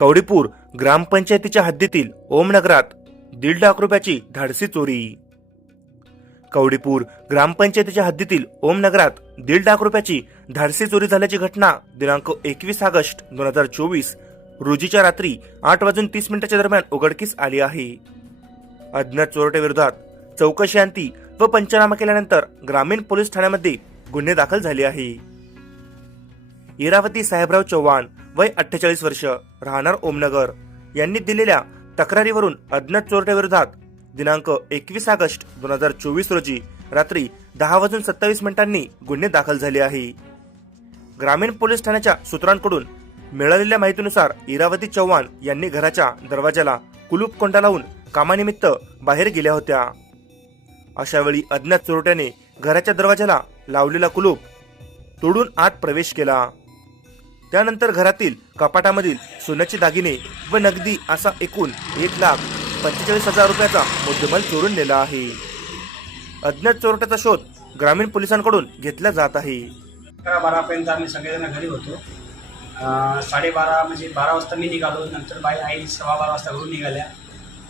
कवडीपूर ग्रामपंचायतीच्या हद्दीतील ओमनगरात दीड लाख रुपयाची धाडसी चोरी. कवडीपूर ग्रामपंचायतीच्या हद्दीतील ओमनगरात दीड लाख रुपयाची धाडसी चोरी झाल्याची घटना दिनांक एकवीस ऑगस्ट दोन हजार चोवीस रोजीच्या रात्री आठ वाजून तीस मिनिटाच्या दरम्यान उघडकीस आली आहे. अज्ञात चोरटेविरोधात चौकशी व पंचनामा केल्यानंतर ग्रामीण पोलीस ठाण्यामध्ये गुन्हे दाखल झाले आहे. इरावती साहेबराव चव्हाण वय अठ्ठेचाळीस वर्ष राहणार ओमनगर. यांनी दिलेल्या तक्रारीवरून अज्ञात चोरट्याविरोधात दिनांक एकवीस ऑगस्ट दोन हजार चोवीस रोजी रात्री दहा वाजून सत्तावीस मिनिटांनी गुन्हे दाखल झाले आहे. ग्रामीण पोलीस ठाण्याच्या सूत्रांकडून मिळालेल्या माहितीनुसार इरावती चव्हाण यांनी घराच्या दरवाजाला कुलूप कोंडा लावून कामानिमित्त बाहेर गेल्या होत्या. अशावेळी अज्ञात चोरट्याने घराच्या दरवाजाला लावलेला कुलूप तोडून आत प्रवेश केला. त्यानंतर घरातील कपाटामधील सोन्याचे दागिने व नगदी असा एकूण एक लाख पंचेचाळीस हजार रुपयाचा मुद्देमाल चोरून नेला आहे. अज्ञात चोरट्याचा शोध ग्रामीण पोलिसांकडून घेतला जात आहे. अकरा बारापर्यंत आम्ही सगळेजण घरी होतो. अं, साडेबारा म्हणजे बारा वाजता मी निघालो नंतर बाई आई सव्वा बारा वाजता घरून निघाल्या.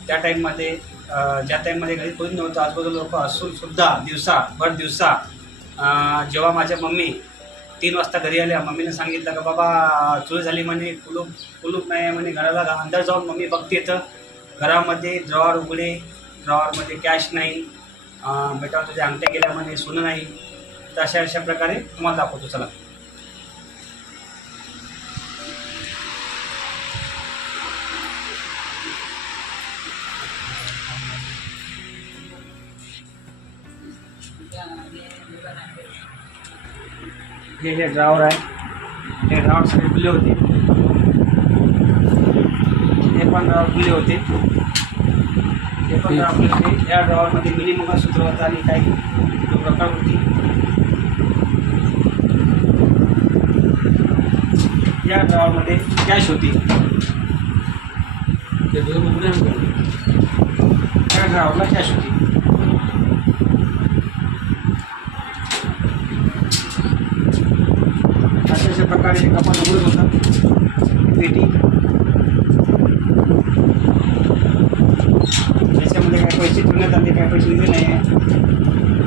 त्या टाईममध्ये अं, ज्या टाईममध्ये घरी कोणी नव्हतं आजूबाजूला लोक असून सुद्धा दिवसा भर दिवसा अं, जेव्हा माझ्या मम्मी तीन वाजता घरी आल्या. मम्मीने सांगितलं का बाबा चूल झाली म्हणे कुलूप कुलूप नाही आहे म्हणे घराला. अंदर जाऊन मम्मी बघते तर घरामध्ये ड्रॉवर उघडे. ड्रॉवरमध्ये कॅश नाही. अं, तुझ्या अंगठ्या गेल्या म्हणे सोनं नाही. तर अशा अशा प्रकारे तुम्हाला दाखवतो. चला. हे हे ड्रावर आहे हे ड्रावर सगळे खुले होते। हे पण ड्रावर खुले होते। हे पण ड्रावर खुले होते। या ड्रावरमध्ये मिनी मंगळसूत्र होतं आणि काही प्रकार होती. या ड्रावरमध्ये कॅश होती. या ड्रावरला कॅश होती. अशा प्रकारे हे कपाट उघडत होतं पेटी त्याच्यामध्ये काय पैसे ठेवण्यात आले काय पैसे दिले नाही आहे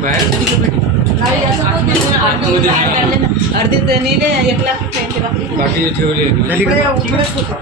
नाही, असं पण नाही. अर्धे बाहेर काढले ना. अर्धे तर नेले एक लाख रुपयांचे बाकी बाकी ठेवले झाली का? उघडे- उघडेच होते